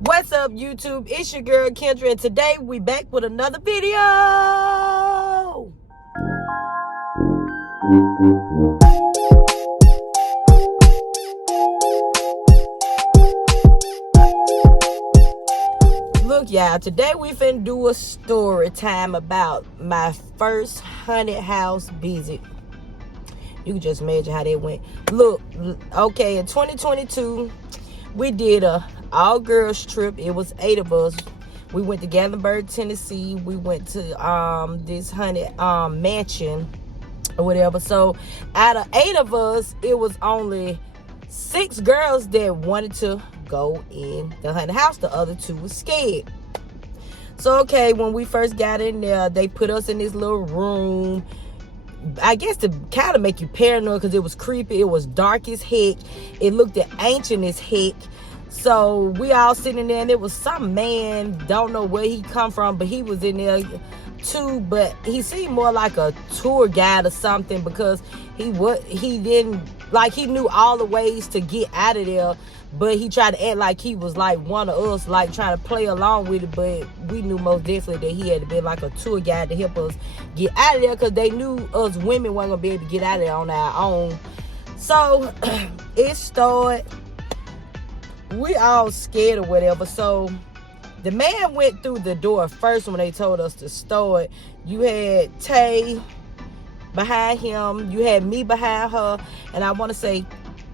What's up, YouTube? It's your girl Kendra, and today we back with another video. Look, y'all, today we finna do a story time about my first haunted house visit. You can just imagine how that went. Look, okay, in 2022, we did a all-girls trip. It was 8 of us. We went to Gatlinburg, Tennessee. We went to this haunted mansion or whatever. So out of 8 of us, it was only 6 girls that wanted to go in the haunted house. The other 2 was scared. So okay, when we first got in there, they put us in this little room, I guess to kind of make you paranoid because it was creepy. It was dark as heck. It looked ancient as heck. So we all sitting there, and it was some man, don't know where he come from, but he was in there too. But he seemed more like a tour guide or something, because he didn't, like, he knew all the ways to get out of there, but he tried to act like he was like one of us, like trying to play along with it. But we knew most definitely that he had to be like a tour guide to help us get out of there, because they knew us women weren't gonna be able to get out of there on our own. So it started, we all scared or whatever. So the man went through the door first when they told us to start. You had Tay behind him, you had me behind her, and I want to say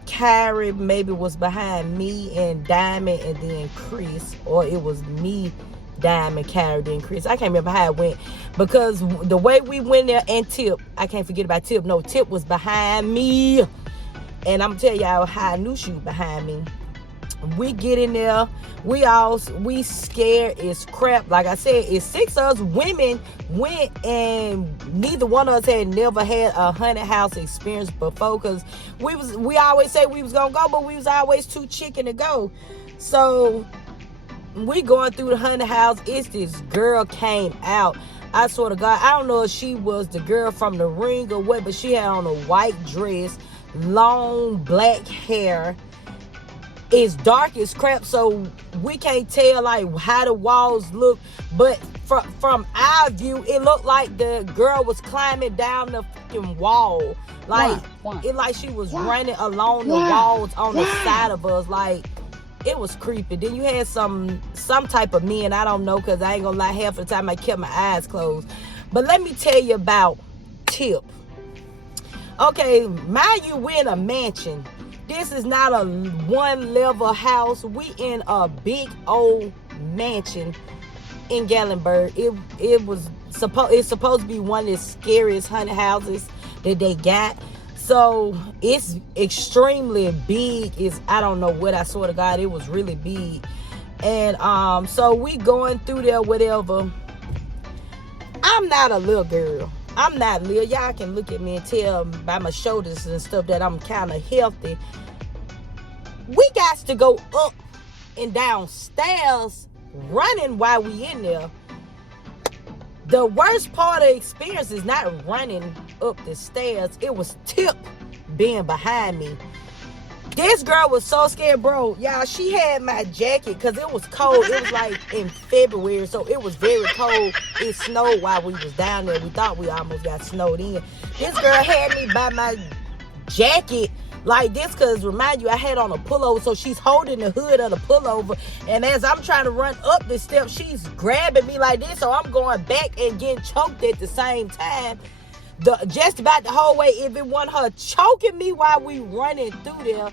Kyrie maybe was behind me and Diamond, and then Chris, or it was me, Diamond, Kyrie, then Chris. I can't remember how it went, because the way we went there, and Tip, I can't forget about Tip. No, Tip was behind me, and I'm gonna tell y'all how I knew she was behind me. We get in there, we scared as crap. Like I said, it's 6 of us women went, and neither one of us had never had a haunted house experience before, because we always say we was gonna go, but we was always too chicken to go. So we going through the haunted house. It's this girl came out. I swear to God, I don't know if she was the girl from The Ring or what, but she had on a white dress, long black hair. It's dark as crap, so we can't tell like how the walls look, but from our view, it looked like the girl was climbing down the fucking wall, like it like she was running along the walls on the side of us. Like, it was creepy. Then you had some type of men, I don't know, because I ain't gonna lie, half the time I kept my eyes closed. But let me tell you about Tip. Okay, mind you, we're in a mansion. This is not a one-level house. We in a big old mansion in Gatlinburg. It's supposed to be one of the scariest haunted houses that they got. So it's extremely big. I don't know what, I swear to God, it was really big. And so we going through there, whatever. I'm not a little girl. I'm not little. Y'all can look at me and tell by my shoulders and stuff that I'm kind of healthy. We got to go up and down stairs running while we in there. The worst part of the experience is not running up the stairs. It was Tip being behind me. This girl was so scared, bro. Y'all, she had my jacket because it was cold. It was like in February, so it was very cold. It snowed while we was down there. We thought we almost got snowed in. This girl had me by my jacket like this, because remind you, I had on a pullover, so she's holding the hood of the pullover, and as I'm trying to run up the steps, she's grabbing me like this, so I'm going back and getting choked at the same time. Just about the whole way, if it wasn't her choking me while we running through there,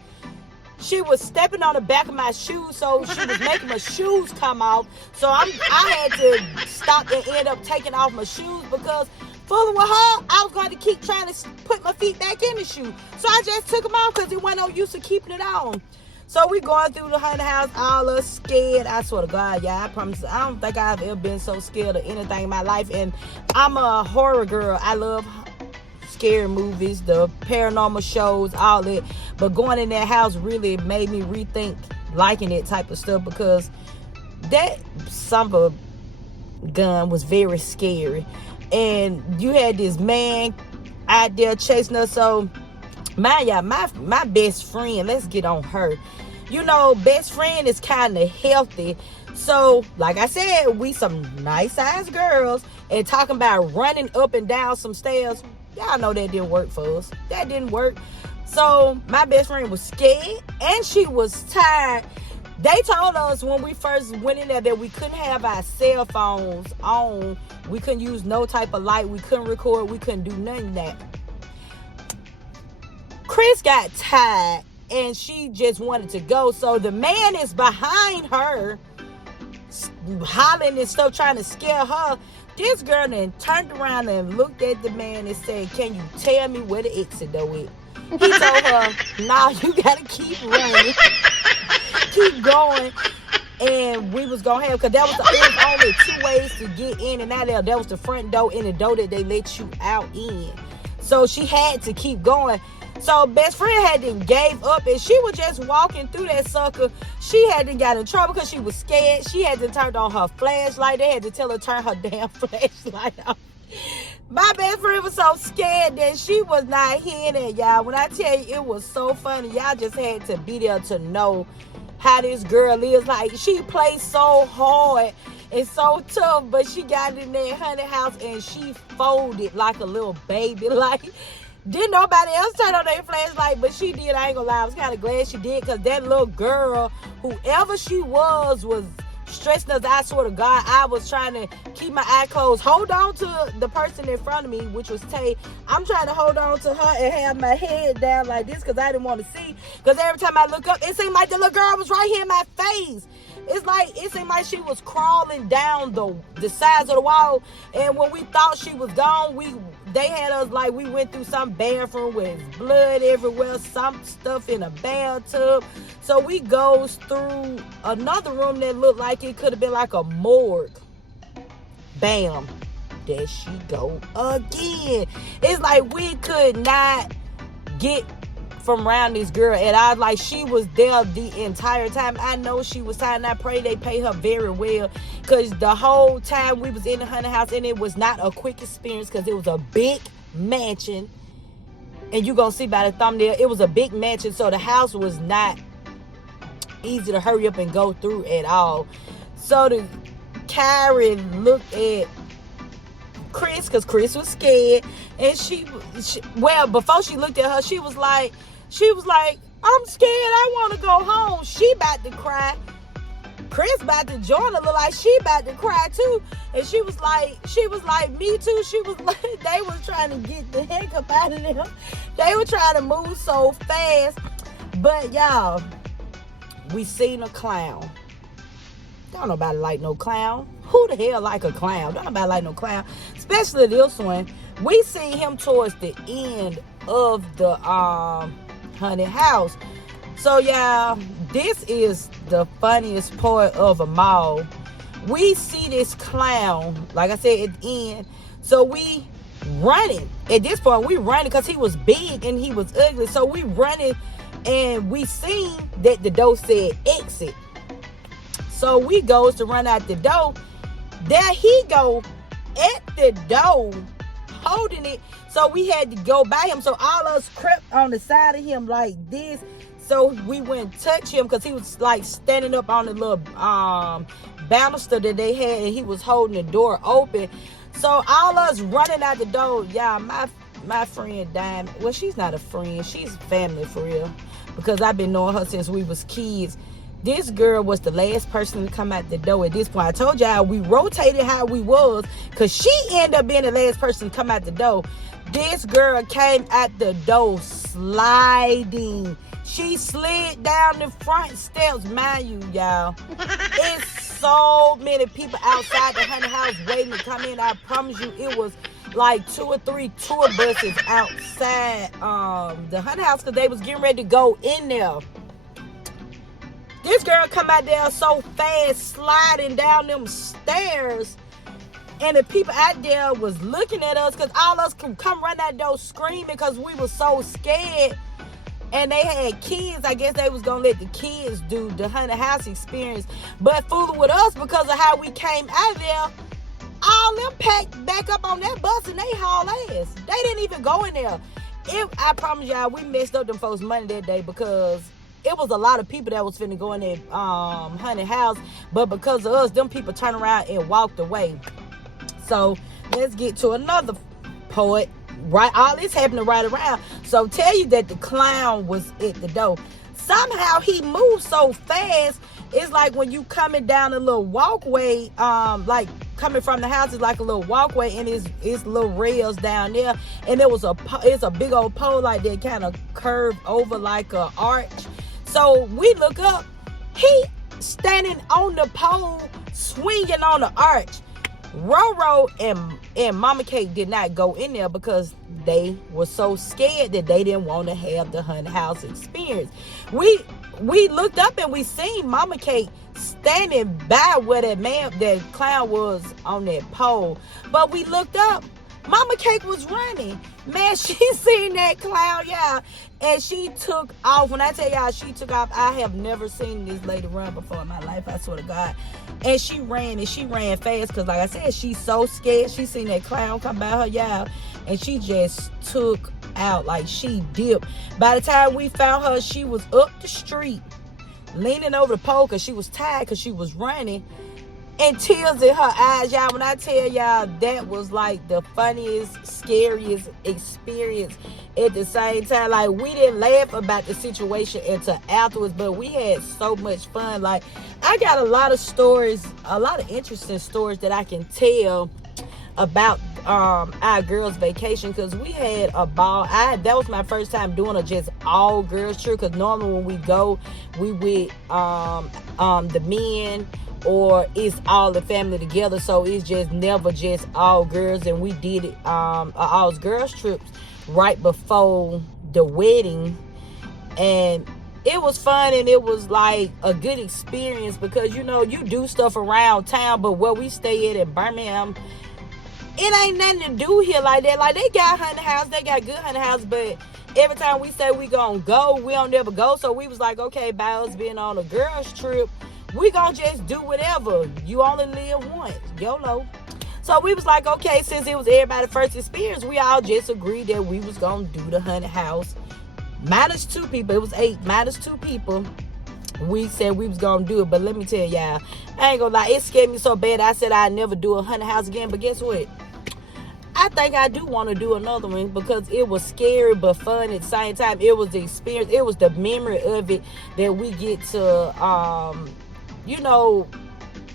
she was stepping on the back of my shoes, so she was making my shoes come off. So I had to stop and end up taking off my shoes, because fooling with her, I was going to keep trying to put my feet back in the shoe. So I just took them off, because it wasn't no use of keeping it on. So we going through the haunted house, all us scared. I swear to God, y'all, I promise, I don't think I've ever been so scared of anything in my life. And I'm a horror girl. I love scary movies, the paranormal shows, all that. But going in that house really made me rethink liking that type of stuff, because that son of a gun was very scary. And you had this man out there chasing us. So mind y'all, my best friend, let's get on her. you know, best friend is kind of healthy. So, like I said, we some nice sized girls and talking about running up and down some stairs. Y'all know that didn't work for us. That didn't work. So, my best friend was scared and she was tired. They told us when we first went in there that we couldn't have our cell phones on. We couldn't use no type of light. We couldn't record. We couldn't do none of that. Chris got tired and she just wanted to go. So the man is behind her, hollering and stuff, trying to scare her. This girl then turned around and looked at the man and said, "Can you tell me where the exit door is?" He told her, "Nah, you gotta keep running, keep going." And we was gonna have, because there was only 2 ways to get in and out of there. That was the front door and the door that they let you out in. So she had to keep going. So best friend had then gave up and she was just walking through that sucker. She had to got in trouble because she was scared. She had to turn on her flashlight. They had to tell her to turn her damn flashlight off. My best friend was so scared that she was not hearing it, y'all. When I tell you, it was so funny. Y'all just had to be there to know how this girl is. Like, she plays so hard and so tough, but she got in that haunted house and she folded like a little baby. Like, didn't nobody else turn on their flashlight, but she did. I ain't gonna lie, I was kind of glad she did, because that little girl, whoever she was stressing us. I swear to God, I was trying to keep my eye closed, hold on to the person in front of me, which was Tay. I'm trying to hold on to her and have my head down like this because I didn't want to see. Because every time I look up, it seemed like the little girl was right here in my face. It seemed like she was crawling down the sides of the wall. And when we thought she was gone, they had us like we went through some bathroom with blood everywhere, some stuff in a bathtub. So we goes through another room that looked like it could have been like a morgue. Bam. There she go again. It's like we could not get from around this girl at all. Like, she was there the entire time. I know she was tired, and I pray they pay her very well, because the whole time we was in the haunted house, and it was not a quick experience because it was a big mansion, and you gonna see by the thumbnail, it was a big mansion, so the house was not easy to hurry up and go through at all. So the Karen looked at Chris, because Chris was scared, and she before she looked at her, she was like, "I'm scared, I want to go home." She about to cry. Chris about to join her, look like she about to cry too. And she was like, "Me too." She was like, they was trying to get the heck up out of there. They were trying to move so fast. But y'all, we seen a clown. Don't nobody like no clown. Who the hell like a clown? Don't nobody like no clown. Especially this one. We seen him towards the end of the haunted house. So y'all, this is the funniest part of them all. We see this clown, like I said, at the end. So we running. At this point, we running because he was big and he was ugly. So we running, and we seen that the door said exit. So we goes to run out the door. There he go at the door, holding it. So we had to go by him. So all of us crept on the side of him like this. So we wouldn't touch him because he was like standing up on the little banister that they had, and he was holding the door open. So all of us running out the door. Y'all, my friend Diamond, well, she's not a friend, she's family for real, because I've been knowing her since we was kids. This girl was the last person to come out the door at this point. I told y'all we rotated how we was, because she ended up being the last person to come out the door. This girl came out the door sliding. She slid down the front steps. Mind you, y'all, it's so many people outside the haunted house waiting to come in. I promise you, it was like 2 or 3 tour buses outside the haunted house, because they was getting ready to go in there. This girl come out there so fast, sliding down them stairs, and the people out there was looking at us, because all of us could come run that door screaming because we were so scared. And they had kids. I guess they was gonna let the kids do the haunted house experience, but fooling with us because of how we came out of there. All them packed back up on that bus and they haul ass. They didn't even go in there. I promise y'all, we messed up them folks' money that day, because it was a lot of people that was finna go in that haunted house, but because of us, them people turned around and walked away. So let's get to another poet. Right, all this happening right around. So tell you that the clown was at the door. Somehow he moved so fast. It's like when you coming down a little walkway, like coming from the house, it's like a little walkway, and it's little rails down there, and it's a big old pole like that, kind of curved over like a arch. So we look up, he standing on the pole, swinging on the arch. Roro and Mama Kate did not go in there because they were so scared that they didn't want to have the haunted house experience. We looked up and we seen Mama Kate standing by where that clown was on that pole. But we looked up, Mama Cake was running. Man, she seen that clown, y'all, and she took off. When I tell y'all she took off, I have never seen this lady run before in my life, I swear to God. And she ran fast because, like I said, she's so scared. She seen that clown come by her, y'all, and she just took out, like she dipped. By the time we found her, she was up the street, leaning over the pole because she was tired because she was running. And tears in her eyes, y'all. When I tell y'all, that was like the funniest, scariest experience at the same time. Like, we didn't laugh about the situation until afterwards, but we had so much fun. Like, I got a lot of stories, a lot of interesting stories that I can tell about our girls' vacation, because we had a ball. That was my first time doing a just all girls trip, because normally when we go, we with the men, or it's all the family together. So it's just never just all girls. And we did it all girls trips right before the wedding, and it was fun, and it was like a good experience because, you know, you do stuff around town, but where we stay at in Birmingham, it ain't nothing to do here like that. Like, they got haunted house, they got good haunted house, but every time we say we gonna go, we don't never go. So we was like, okay, by us being on a girls trip, we gonna just do whatever. You only live once. YOLO. So we was like, okay, since it was everybody's first experience, we all just agreed that we was gonna do the haunted house. Minus 2 people. It was 8. Minus 2 people. We said we was gonna do it. But let me tell y'all, I ain't gonna lie, it scared me so bad I said I'd never do a haunted house again. But guess what? I think I do want to do another one because it was scary but fun at the same time. It was the experience. It was the memory of it that we get to, you know,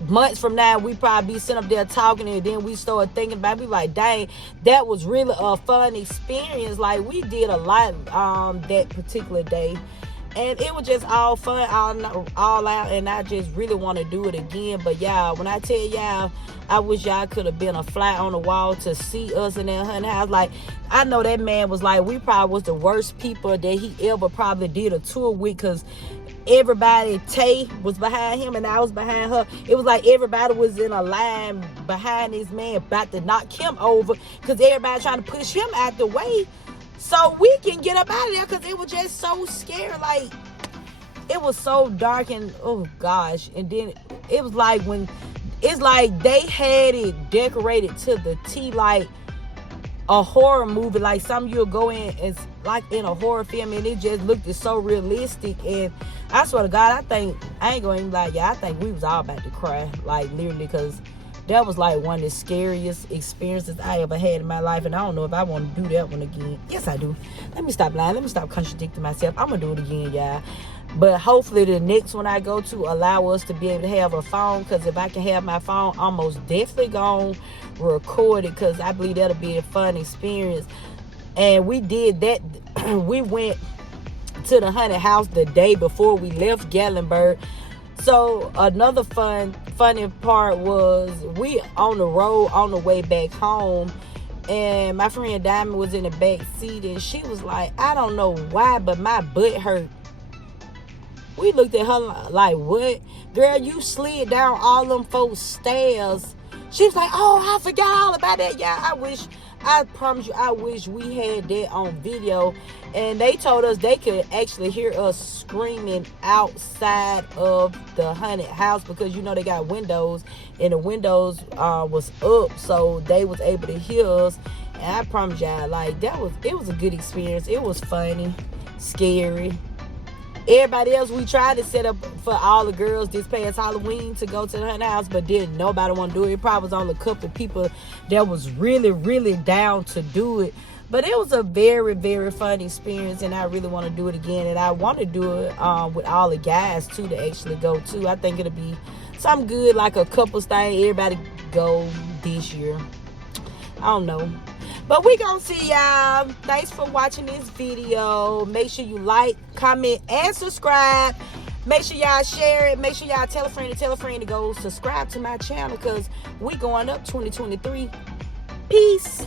months from now, we probably be sitting up there talking, and then we start thinking about it. We like, dang, that was really a fun experience. Like, we did a lot that particular day, and it was just all fun, all out, and I just really want to do it again. But y'all, when I tell y'all, I wish y'all could have been a fly on the wall to see us in that haunted house. Like, I know that man was like, we probably was the worst people that he ever probably did a tour with, because everybody, Tay was behind him and I was behind her. It was like everybody was in a line behind this man about to knock him over, because everybody trying to push him out the way so we can get up out of there, because it was just so scary. Like, it was so dark, and oh gosh. And then it was like, when it's like they had it decorated to the T, like a horror movie, like something you'll go in, it's like in a horror film, and it just looked so realistic. And I swear to God, I ain't gonna even lie, yeah, I think we was all about to cry, like literally, because that was like one of the scariest experiences I ever had in my life, and I don't know if I want to do that one again. Yes, I do. Let me stop lying. Let me stop contradicting myself. I'm gonna do it again, y'all. But hopefully the next one I go to allow us to be able to have a phone, because if I can have my phone, I'm most definitely gonna record it, because I believe that'll be a fun experience. And we did that. We went to the haunted house the day before we left Gatlinburg. So another funny part was, we on the road on the way back home, and my friend Diamond was in the back seat, and she was like, I don't know why, but my butt hurt. We looked at her like, what? Girl, you slid down all them folks' stairs. She was like, oh, I forgot all about that. Yeah, I promise you, I wish we had that on video. And they told us they could actually hear us screaming outside of the haunted house, because, you know, they got windows, and the windows was up, so they was able to hear us. And I promise y'all, like, it was a good experience. It was funny, scary, Everybody else, we tried to set up for all the girls this past Halloween to go to the haunted house, but didn't nobody want to do it. It probably was only a couple of people that was really, really down to do it. But it was a very, very fun experience, and I really want to do it again. And I want to do it with all the guys too, to actually go too. I think it'll be something good, like a couples thing. Everybody go this year. I don't know. But we gonna see y'all. Thanks for watching this video. Make sure you like, comment, and subscribe. Make sure y'all share it. Make sure y'all tell a friend to go subscribe to my channel, because we going up 2023. Peace.